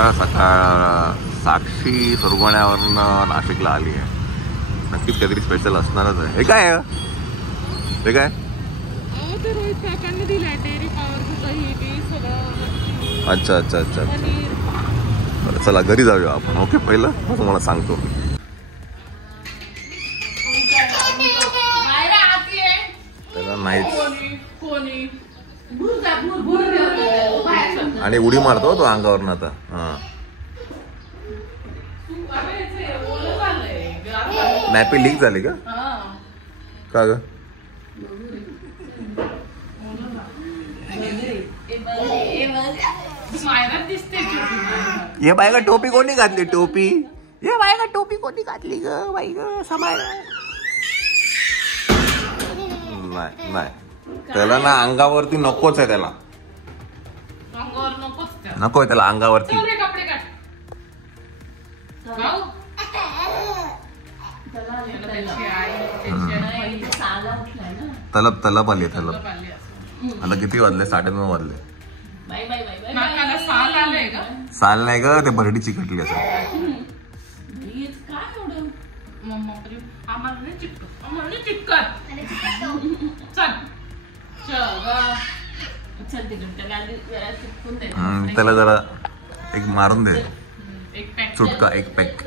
सकाळ सकाळ साक्षी सुरगुण्यावरनं नाशिकला आली आहे. नक्कीच काहीतरी स्पेशल असणारच आहे. हे काय आहे? हे काय? अच्छा अच्छा अच्छा अच्छा. चला घरी जाऊया आपण. ओके, पहिलं तुम्हाला सांगतो. त्याला नाहीच. आणि उडी मारतो तो अंगावरनं आता. हा, नॅपी लीक झाली का? का ग? ये बाई का टोपी कोणी घातली? टोपी ये बाई का टोपी कोणी घातली ग बाई ग? समायला नाही नाही, त्याला ना अंगावरती नकोच आहे. त्याला नको आहे, त्याला अंगावरती. तलब तलब आली. तलब आता किती वाजले? 9:30 वाजले. साल नाही ग, ते बरडी चिकटली असं. त्याला जरा एक मारून दे, चुटका, एक पॅक.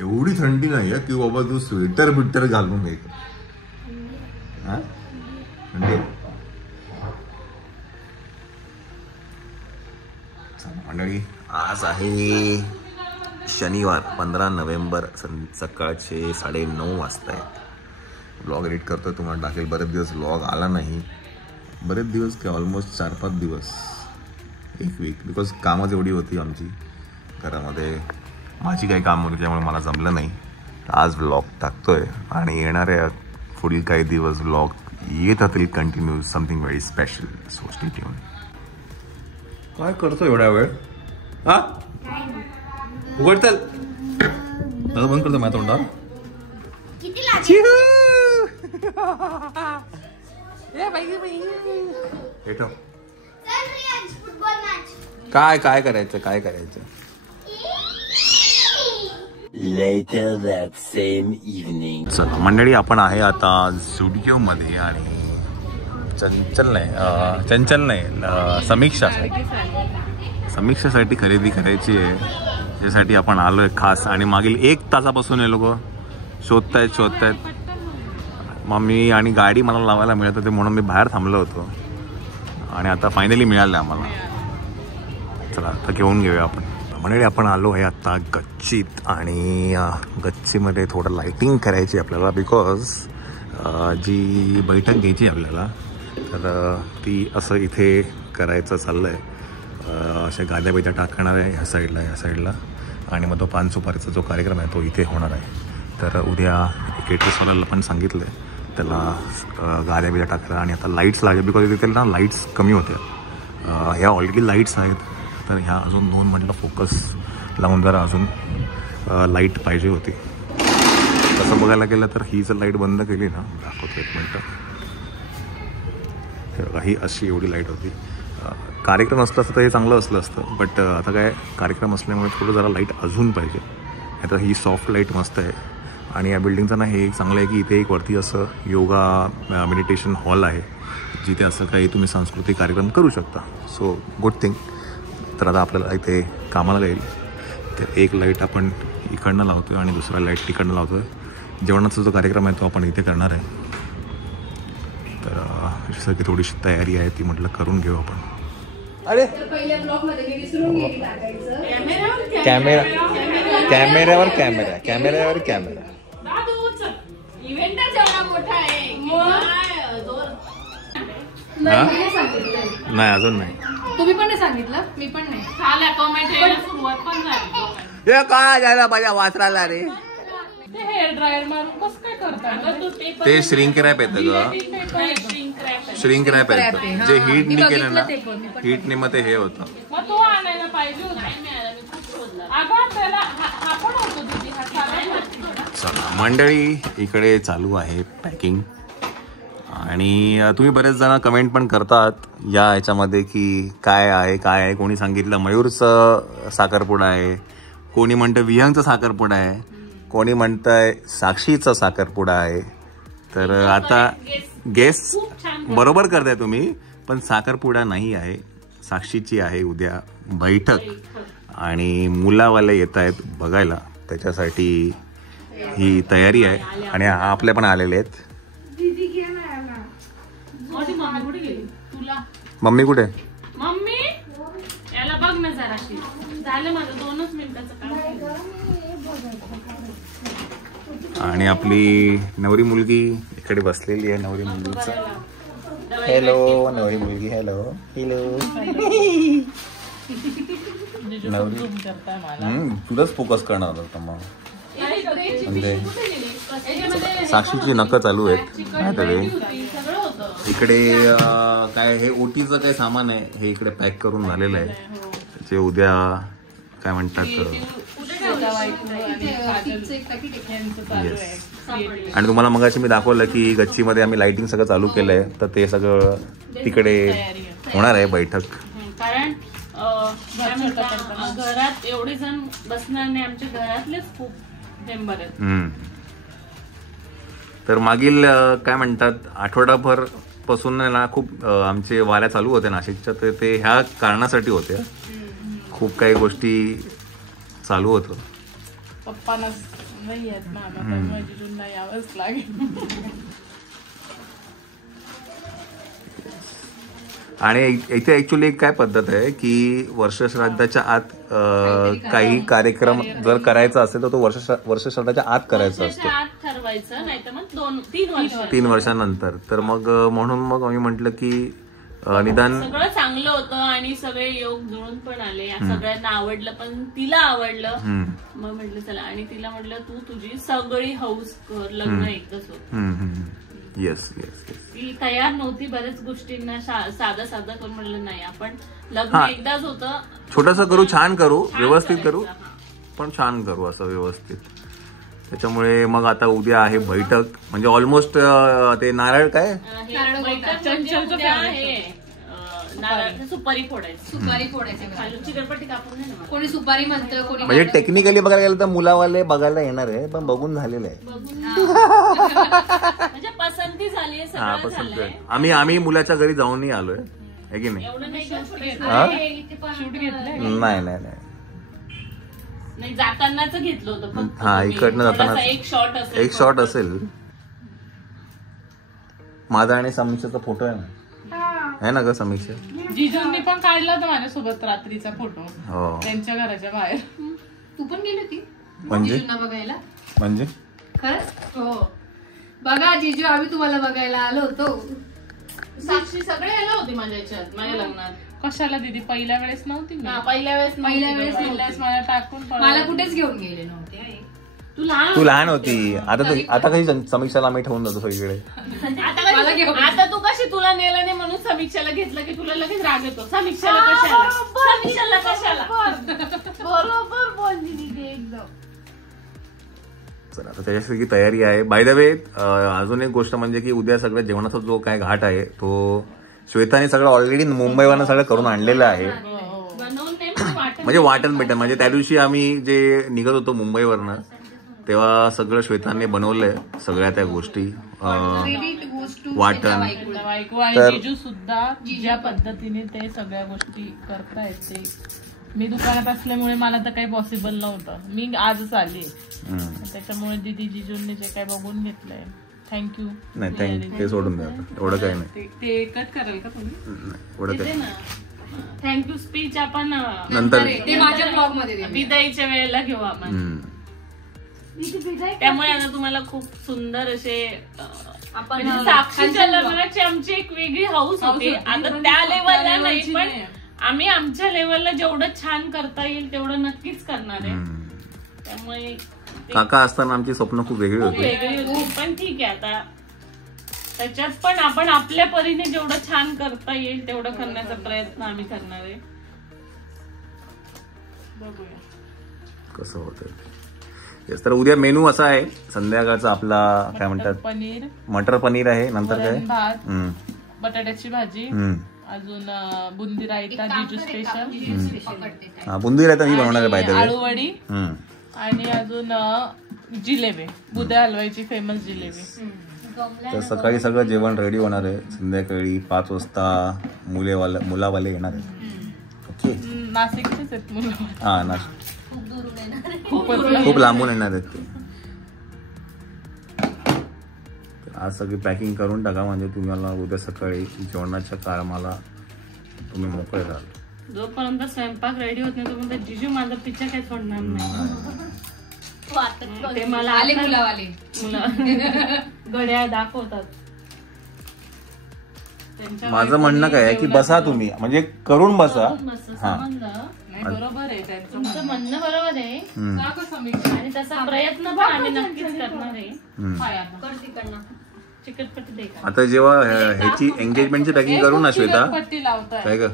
एवढी थंडी नाही की बाबा तू स्वेटर बिटर घालून घे. थंडी मंडळी. आज आहे शनिवार 15 नोव्हेंबर. सकाळचे 9:30 वाजता आहेत. ब्लॉग एडिट करतोय, तुम्हाला टाकेल. बरेच दिवस ब्लॉग आला नाही. बरेच दिवस काय, ऑलमोस्ट 4-5 दिवस, एक वीक. बिकॉज कामच एवढी होती आमची घरामध्ये. माझी काही काम होती त्यामुळे मला जमलं नाही. आज ब्लॉग टाकतोय आणि येणाऱ्या पुढील काही दिवस ब्लॉग येत राहतील continue. Something very special. So stay tune. काय करतो एवढा वेळ? हा, उघडतल दादा, बंद करतो माझ्या तोंडावर. काय काय करायचं? काय करायचं? Later that same evening. चला मंडळी, आपण आहे आता स्टुडिओ मध्ये आणि चंचल नाही समीक्षासाठी खरेदी करायची आहे, ज्यासाठी आपण आलोय खास. आणि मागील 1 तासापासून हे लोक शोधतायत. मग मी आणि गाडी मला लावायला मिळत होते म्हणून मी बाहेर थांबलो होतो आणि आता फायनली मिळालं आम्हाला. चला आता घेऊन घेऊया आपण. म्हणजे आपण आलो आहे आता गच्चीत आणि गच्चीमध्ये थोडं लाईटिंग करायची आपल्याला. बिकॉज जी बैठक घ्यायची आपल्याला, तर ती असं इथे करायचं चाललं आहे. अशा गाद्या बिद्या टाकणार आहे ह्या साईडला आणि मग तो पान सुपारीचा जो कार्यक्रम आहे तो इथे होणार आहे. तर उद्या केटरर्सवाल्याला पण सांगितलं आहे त्याला गाद्या बिद्या टाकायला. आणि आता लाईट्स लागेल, बिकॉज इथे ना लाईट्स कमी होत्या. ह्या ऑलरेडी लाईट्स आहेत, तर ह्या अजून 2 म्हटलं फोकस लावून जरा अजून लाईट पाहिजे होती. तसं बघायला गेलं तर ही जर लाईट बंद केली ना, दाखवतो 1 मिनटं. ही अशी एवढी लाईट होती. कार्यक्रम असलं असतं तर हे चांगलं असलं असतं, बट आता काय कार्यक्रम असल्यामुळे थोडं जरा लाईट अजून पाहिजे. आता ही सॉफ्ट लाईट मस्त आहे. आणि या बिल्डिंगचं ना हे एक चांगलं आहे की इथे एक वरती असं योगा मेडिटेशन हॉल आहे, जिथे असं काही तुम्ही सांस्कृतिक कार्यक्रम करू शकता. So good thing. तर आता आपल्याला इथे कामाला जाईल. तर एक लाईट आपण इकडनं लावतो आहे आणि दुसरा लाईट तिकडनं लावतो आहे. जेवणाचा जो कार्यक्रम आहे तो आपण इथे करणार आहे. तर सगळी थोडीशी तयारी आहे, ती म्हटलं करून घेऊ आपण. अरे कॅमेऱ्यावर कॅमेरा नाही, अजून नाही. तुम्ही पण नाही सांगितलं, मी पण नाही. हे काय झालं माझ्या वासराला रे? हेअर ड्रायर मारून कसं काय करता? ते श्रिंक रॅप येतं ग, श्रिंक रॅप येतं. जे हीटने केलं ना, हीटने मग ते हे होतं. चला मंडळी, इकडे चालू आहे पॅकिंग आणि तुम्ही बरेच जण कमेंट पण करतात या ह्याच्यामध्ये की काय आहे. कोणी सांगितलं मयूरचं साखरपुडा आहे, कोणी म्हणतं विहंगचा साखरपुडा आहे, कोणी म्हणतंय साक्षीचा साखरपुडा आहे. तर आता गेस बरोबर करताय तुम्ही, पण साखरपुडा नाही आहे, साक्षीची आहे उद्या बैठक. आणि मुलावाले येत आहेत बघायला, त्याच्यासाठी ही तयारी आहे. आणि आपल्या पण आलेले आहेत. मम्मी कुठे? मम्मी याला बघ ना जराशी. झालं माझं 2च मिनिटाचं काम. आणि आपली नवरी मुलगी इकडे बसलेली आहे. नवरी मुलगीचं हॅलो, नवरी मुलगी हॅलो नवरी. तुलाच फोकस करणार होता मग. म्हणजे साक्षीची नख चालू आहेत माहिती. इकडे काय हे ओटीचं काय सामान आहे हे इकडे पॅक करून झालेलं आहे. त्याचे उद्या काय म्हणतात. आणि तुम्हाला मगाशी मी दाखवलं की गच्चीमध्ये आम्ही लाइटिंग सगळं चालू केलंय, तर ते सगळं तिकडे होणार आहे बैठक. कारण घरात एवढे जण बसणार नाही, आमच्या घरातलेच खूप मेंबर आहेत. तर मागील काय म्हणतात आठवडाभर पासून ना खूप आमचे वाऱ्या चालू होत्या नाशिकच्या, तर ते ह्या कारणासाठी होत्या. खूप काही गोष्टी चालू होतं. पप्पांना नाही येत ना, त्यामुळे जिजूंना यावंच लागेल. आणि इथे ऍक्च्युली काय पद्धत आहे की वर्षश्राद्धाच्या आत काही कार्यक्रम जर करायचा असेल तर तो वर्षश्राद्धाच्या आत करायचा असतो, ठरवायचं नाही तर मग 3 वर्षानंतर. तर मग म्हणून मग आम्ही म्हटलं की निदान सगळं चांगलं होतं आणि सगळे योग जुळून पण आले, सगळ्यांना आवडलं, पण तिला आवडलं. मग म्हटलं चला, आणि तिला म्हटलं तू तुझी सगळी हौस कर, लग्न एकदाच होत. Yes yes yes. ती तयार नव्हती बऱ्याच गोष्टींना, साधं करून म्हटलं नाही आपण लग्न एकदाच होतं, छोटंसं करू, छान करू, व्यवस्थित करू, पण छान करू असं व्यवस्थित. त्याच्यामुळे मग आता उद्या आहे बैठक. म्हणजे ऑलमोस्ट ते नारळ काय सुपारी फोडायची खालूची गणपती कापून नाही ना, कोणी सुपारी म्हणतं, कोणी म्हणजे टेक्निकली बघायला गेलं तर मुलावाले बघायला येणार आहे, पण बघून झालेलं आहे. म्हणजे पसंती झाली आहे, सगळं झालंय. आम्ही मुलाच्या घरी जाऊनही आलोय, है की नाही? नाही जातानाच घेतलं होतं. हा, इकडनं जाताना एक शॉट असेल. माझा आणि समीक्षाचा फोटो आहे ना, है ना ग समीक्षा? जिजूंनी पण काढला होता माझ्यासोबत रात्रीचा फोटो त्यांच्या घराच्या बाहेर. तू पण गेली होती म्हणजे बघायला? म्हणजे खरंच हो, बघा जिजू आम्ही तुम्हाला बघायला आलो होतो. साक्षी सगळे आला होती माझ्या याच्यात, माझ्या लग्नात. कशाला दीदी? पहिल्या वेळेस नव्हती. पहिल्या वेळेस मला टाकून मला कुठेच घेऊन गेले नव्हते. तू लहान होती. आता काही समीक्षाला आम्ही ठेवून जातो सगळीकडे. आता तू कशी, तुला नेलं नाही म्हणून समीक्षाला घेतलं की तुला लगेच राग येतो. समीक्षाला कशाला बरोबर बोलली दीदी एकदम. चला, आता त्याच्यासाठी तयारी आहे. बाय द वे अजून एक गोष्ट म्हणजे की उद्या सगळ्या जेवणाचा जो काय घाट आहे तो श्वेताने सगळं ऑलरेडी मुंबईवरनं सगळं करून आणलेलं आहे. म्हणजे वाटण भेटन. म्हणजे त्या दिवशी आम्ही जे निघत होतो मुंबईवरनं तेव्हा सगळं श्वेताने बनवलंय, सगळ्या त्या गोष्टी. वाटण तर जिजू सुद्धा ज्या पद्धतीने ते सगळ्या गोष्टी करतायत ते, मी दुकानात असल्यामुळे मला तर काही पॉसिबल नव्हतं. मी आजच आली, त्याच्यामुळे दीदी जिजूंनी जे काही बघून घेतलंय थँक्यू. नाही थँक्यू, ते सोडून द्या, एवढं काही नाही. ते कट कराल का तुम्ही? एवढं काही थँक्यू स्पीच आपण नंतर माझ्या ब्लॉग मध्ये विदाईच्या वेळेला घेऊ आपण. त्यामुळे आता तुम्हाला खूप सुंदर असे साक्षीच्या लग्नाची आमची एक वेगळी हाऊस होती. आता त्या लेवलला नाही, पण आम्ही आमच्या लेवलला जेवढं छान करता येईल तेवढं नक्कीच करणार आहे. त्यामुळे काका असताना आमची स्वप्न खूप वेगळी होती. पण ठीक आहे, आता त्याच्यात पण आपण आपल्या परीने जेवढं छान करता येईल तेवढं करण्याचा प्रयत्न आम्ही करणार आहे. बघूया कसं होतं. येस, तर उद्या मेनू असा आहे संध्याकाळचा आपला काय म्हणतात पनीर, मटर पनीर आहे, नंतर काय वरण भात, हम्म, बटाट्याची भाजी, हम्म. अजून बुंदी रायता जिजू स्पेशल, हा, बुंदी रायता मी बनवणार आहे बाय द वे. आळूवडी आणि अजून जिलेबी, बुद्या हलवाईची फेमस जिलेबी. तर सकाळी सगळं जेवण रेडी होणार आहे. संध्याकाळी 5 वाजता मुलावाले येणार आहेत. ओके, नाशिकचेच आहेत मुलं. हा ना, खूपच खूप लांबून येणार आहेत ते. आज सगळी पॅकिंग करून टाका म्हणजे तुम्हाला उद्या सकाळी जेवणाच्या कामाला तुम्ही मोकळे राहाल. जोपर्यंत स्वयंपाक रेडी होत नाही तोपर्यंत जिजू माझा पिक्चर काही सोडणार नाही. ते मला आले मुलावाले घड्याळ दाखवतात. माझं म्हणणं काय आहे की बसा तुम्ही, म्हणजे करून बसा. हा, नाही, बरोबर आहे त्यांचं तुमचं म्हणणं बरोबर आहे का गं समीक्षा? आणि तसा प्रयत्न पण आम्ही नक्कीच करणार आहे. काय आता? कर तिकडनं. चिकटपट्टी दे का? आता जेव्हा ह्याची एंगेजमेंटची पॅकिंग करू ना श्वेता, पट्टी लावताय. काय ग,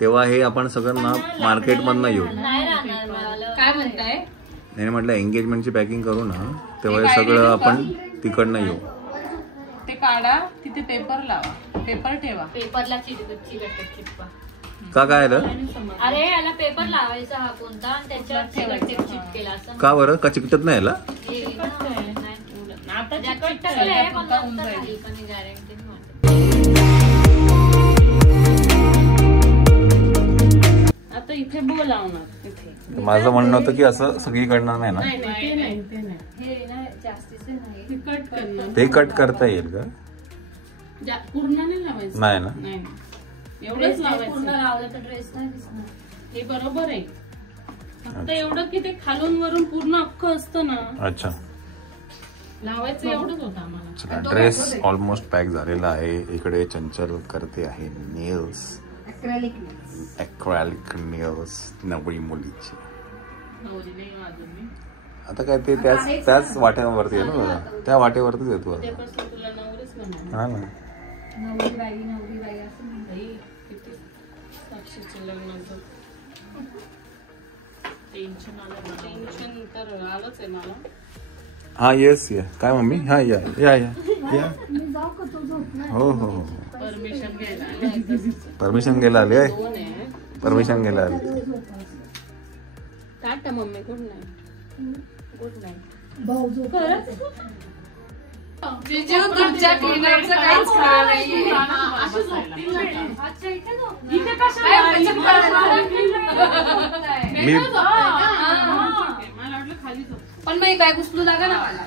तेव्हा हे आपण सगळं ना मार्केटमधनं येऊ. नाही राहणार मला. काय म्हणताय? नाही म्हटलं एंगेजमेंटची पॅकिंग करू ना तेव्हा हे सगळं आपण तिकडनं येऊ. ते काढा, तिथे पेपर लावा, पेपर ठेवा. पेपरला चिटपा. का काय आलं? अरे याला पेपर लावायचा हा कोणता आणि त्याच्यावर ठेवायचं चिटकेला असं. का बरं, का चिकटत नाही याला? आता चिकटलंय पण नंतर नाही, पण गॅरंटी नाही वाटत. आता इथे बोलावणार इथे. माझं म्हणणं होतं की असं सगळीकडनं नाही ना, नाही ते नाही हे ना जास्तीचे नाही. कट करणार. ते कट करता येईल का? पूर्ण नाही लावायचं. नाही ना, नाही एवढंच पूर्ण लावायचं. लावलं तर ड्रेस नाही दिसणार. हे बरोबर आहे. फक्त एवढं की ते खालून वरून पूर्ण अख्खं असतं ना, अच्छा. लावायचं एवढंच होतं आम्हाला. चला, ड्रेस ऑलमोस्ट पॅक झालेला आहे. इकडे चंचल करते आहे नेल्स, ॲक्रेलिक नेल्स नवरी मुलीची. नवरी नाही अजून मी. आता काय ते त्याच वाट्यावरती आहे ना, त्या वाटेवरतीच येतो. त्यापासून तुला नवरीच म्हणणार. हा ना, नवरी बाई असं म्हणतात. बाई, किती साक्षीच्या लग्नाचं टेन्शन आलं. टेन्शन तर आलंच आहे मला. हा येस या, काय मम्मी, हा या या या या. हो हो हो, परमिशन घ्यायला आले. परमिशन घ्यायला आले, दोन आहे. परमिशन घ्यायला आले. Tata mummy, good night. Good night. जिजू तुमच्या डिनरचं काहीच खरं नाहीये. मी मला वाटलं खाली जाऊ. पण मग बॅग उचलू लागा ना मला.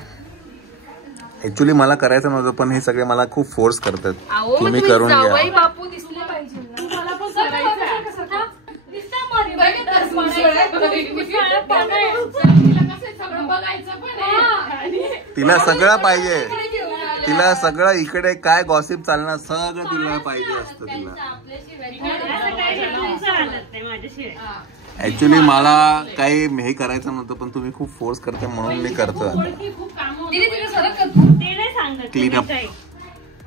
ऍक्च्युली मला करायचं नव्हतं, पण हे सगळे मला खूप फोर्स करतात अहो, तुम्ही तुम्ही करून जावई घ्या. बापू दिसले पाहिजे ना. मला पण करायचं. तिला सगळं पाहिजे, तिला सगळं इकडे काय गॉसिप चालणार सगळं तिला पाहिजे असतं. तिला ऍक्च्युली मला काही हे करायचं नव्हतं, पण तुम्ही खूप फोर्स करते म्हणून मी करतो. दीदी तिला सरक कर तू. ते नाही सांगत. क्लीन अप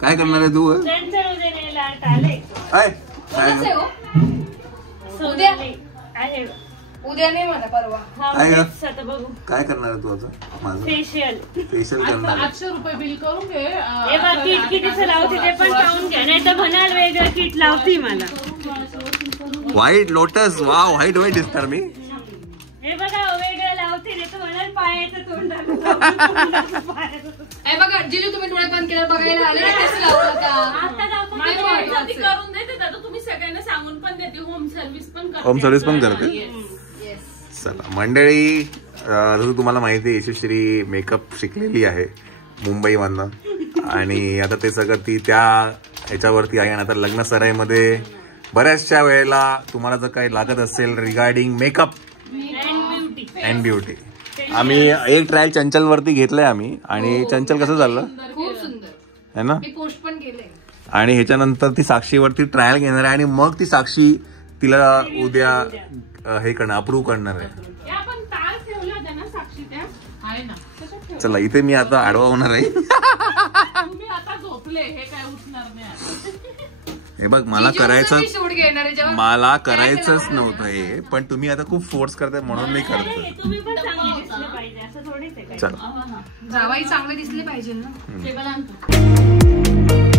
काय करणार आहे तू? काय कोणाचं आहे हो? उद्या उद्या नाही म्हणा, परवा. काय ग? आता बघू. काय करणार आहे तू आता? माझं फेशियल. फेशियल करणार आहे. 800 रुपये बिल करून घे. हे बघ किट कितीचं लावते ते पण पाहून घ्या, नाही तर म्हणाल वेगळं किट लावते मला. व्हाईट लोटस, वा व्हाईट व्हाईट दिसणार मी. हे बघा वेगळं लावते, नाही तर म्हणाल पायाचं तोंडाचं पायाचं. हे बघा जिजू, तुम्ही डोळे बंद केल्यावर बघायला आले ना कसं लावलं होतं. आता दाखव. नाही महत्वाचं. करून देते दादा, तुम्ही सगळ्यांना सांगून पण देते. होम सर्व्हिस पण करते. होम सर्व्हिस पण करते. Yes. चला मंडळी, जसं तुम्हाला माहिती आहे यशस्वी मेकअप शिकलेली आहे मुंबईमधनं, आणि आता ते सगळं ती त्या ह्याच्यावरती आहे. आणि आता लग्न सराईमध्ये बऱ्याचशा वेळेला तुम्हाला जर काही लागत असेल रिगार्डिंग मेकअप अँड ब्युटी, आम्ही एक ट्रायल चंचल वरती घेतलंय आम्ही. आणि चंचल कसं झालं खूप सुंदर है ना. मी पोस्ट पण केले. आणि ह्याच्यानंतर ती साक्षीवरती ट्रायल घेणार आहे, आणि मग ती साक्षी तिला उद्या हे करणार, अप्रूव्ह करणार आहे. आपण तार ठेवला होता ना साक्षी, त्या आहे ना. चला इथे मी आता आडवा होणार आहे. तुम्ही आता झोपले, हे काय उठणार नाही आता. हे बघ मला करायचं शूट घेणार आहे जेव्हा मला करायचंच नव्हतं हे, पण तुम्ही आता खूप फोर्स करताय म्हणून मी करतो. तुम्ही पण चांगले दिसले पाहिजे असं थोडीच आहे काय. चल जावाई चांगले दिसले पाहिजे ना. टेबल आणतो.